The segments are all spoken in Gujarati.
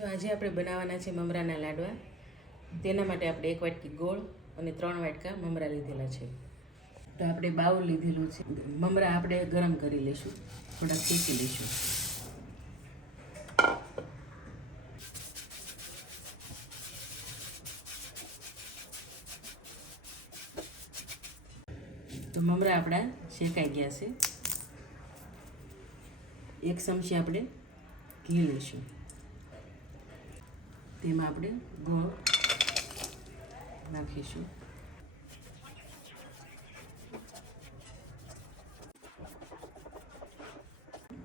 તો આજે આપણે બનાવવાના છે મમરાના લાડવા. તેના માટે આપણે એક વાટકી ગોળ અને ત્રણ વાટકા મમરા લીધેલા છે. તો આપણે બાઉલ લીધેલું છે. મમરા આપણે ગરમ કરી લઈશું. થોડાક શેકી લઈશું. તો મમરા આપણા શેકાઈ ગયા છે. એક ચમચી આપણે ઘી લઈશું. તેમાં આપણે ગોળ નાખીશું.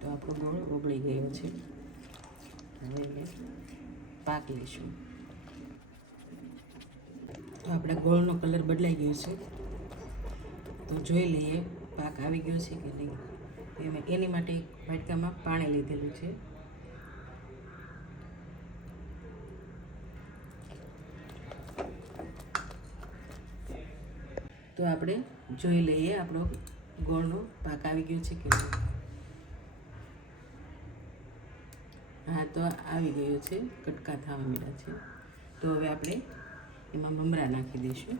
તો આપણો ગોળ ઓગળી ગયો છે. હવે પાક લઈશું. તો આપણે ગોળનો કલર બદલાઈ ગયો છે. તો જોઈ લઈએ પાક આવી ગયો છે કે નહીં. એમાં એની માટે વાટકામાં પાણી લીધેલું છે. તો આપણે જોઈ લઈએ આપણો ગોળનો પાક આવી ગયો છે કે હા, તો આવી ગયો છે, કટકા થવા માંડ્યા છે. તો હવે આપણે એમાં મમરા નાખી દઈશું.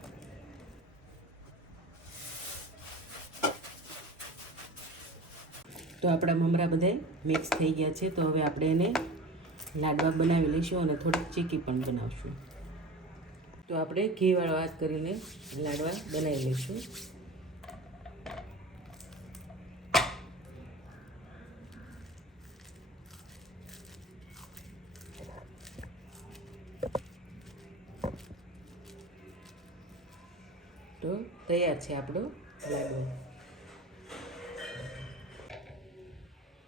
તો આપણા મમરા બધા મિક્સ થઈ ગયા છે, તો હવે આપણે એને લાડવા બનાવી લઈશું અને થોડીક ચીકી પણ બનાવશું. તો આપણે ઘીવાળો હાથ કરીને લાડવા બનાવી લઈશું. તો તૈયાર છે આપણો લાડવો.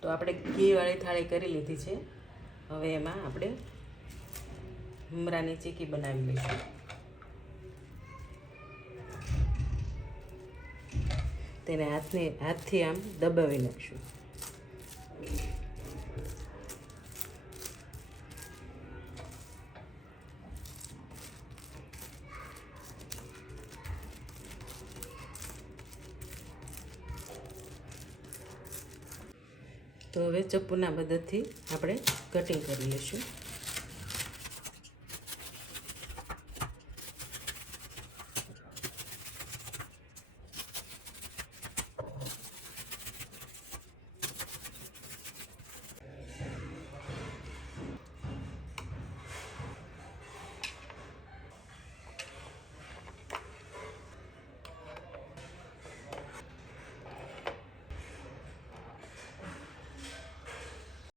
તો આપણે ઘીવાળી થાળી કરી લીધી છે. હવે એમાં આપણે મમરાની ચીકી બનાવી લઈશું. તેને હાથને હાથથી આમ દબાવી નાખશું. તો હવે ચપ્પુના મદદથી આપણે કટિંગ કરી લઈશું.